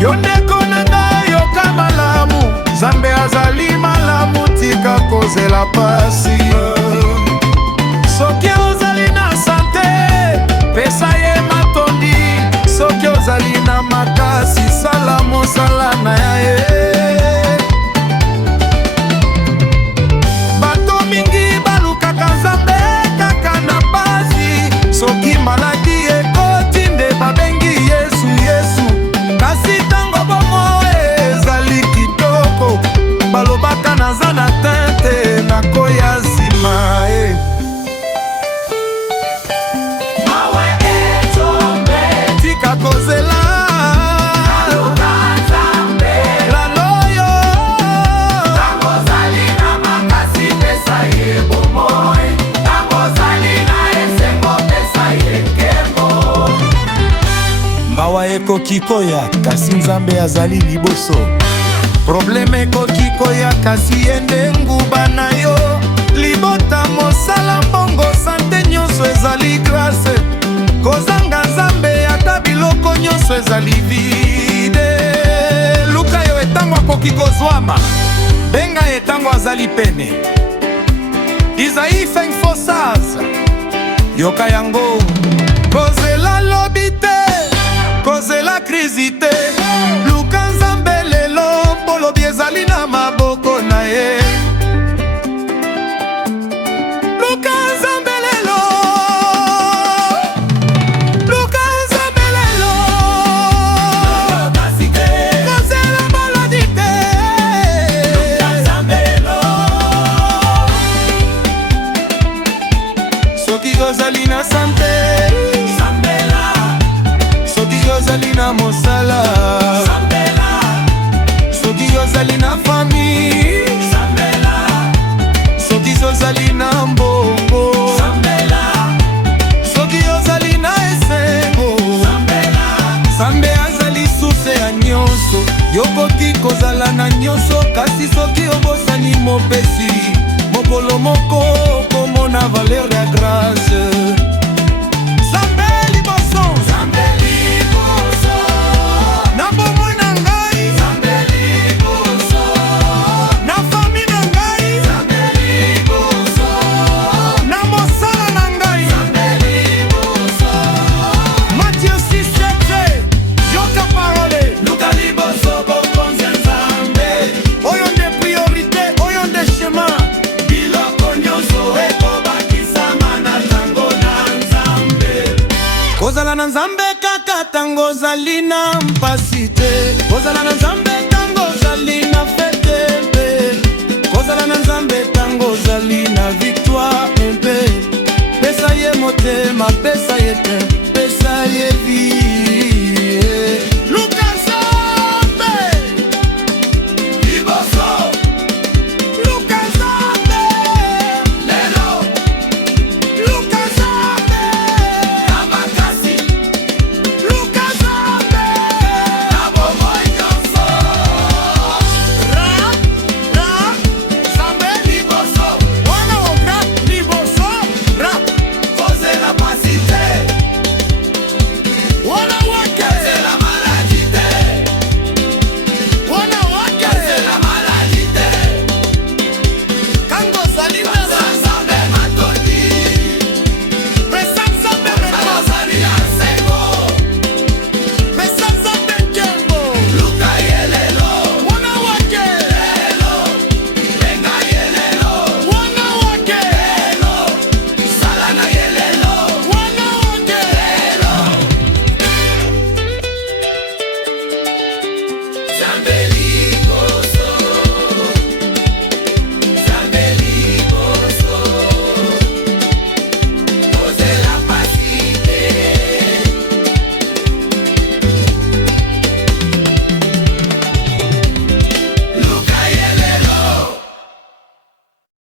Yo ndeko na ngai yoka malamu, Nzambe azali malamu, tika kozela pasi. Soki ozali na sante, pesa ye matondi. Soki ozali na makasi, sala mosala na ya ye. Bato mingi balukaka Nzambe kaka na pasi. Soki maladi ekoti nde babengi Yesu Yesu. Kasi tango bomo ezali kitoko, balobaka naza na tente nakoya nsima. Tika kozela laloyo, tango zali na makasi pesa ye bomoi, tango zali na esengo pesa ye kembo. mawa ekoki koya kasi Nzambe azali liboso. Probleme ekoki koya kasi ye nde nguba na yo. Libota mosala mbongo sante nyonso ezali grâce. Kozanga Nzambe ata biloko nyonso ezali vide. Luka yo etango akoki kozwama, benga etango azali pene. Isaïe 5:16 yoka yango. Kozela lobi te, kozela krizi te. Luka Nzambe lelo, bolobi ezali na maboko na ye. Luka Nzambe lelo, Luka Nzambe lelo. Kozela maladi te, Luka Nzambe lelo. soki ozali na sante, Sambela, soki ozali na mosala, sambela, soki ozali na famille, sambela, soki ozali na mbongo, sambela, soki ozali na esengo. sambela. Nzambe azali source ya nyonso, yokoki kozala na nyonso. Kasi soki obosani mopesi, mokolo moko komona valeur ya grâce. Nzambe liboso, Nzambe liboso, na bomoi na ngai, Nzambe liboso, na fami na ngai, Nzambe liboso, na mosala na ngai. Nzambe liboso. Matthieu 6:7, yoka parole. Luka liboso bokonzi ya Nzambe, Oyo nde priorité, oyo nde chemin. biloko nyonso ekobakisama na tango na Nzambe. Kozala na Nzambe kaka tango ozali na mpasi te. Kozala na Nzambe tango ozali na fete mpe. Kozala na Nzambe tango ozali na victoire mpe. Pesa ye motema, pesa ye te, pesa ye vie.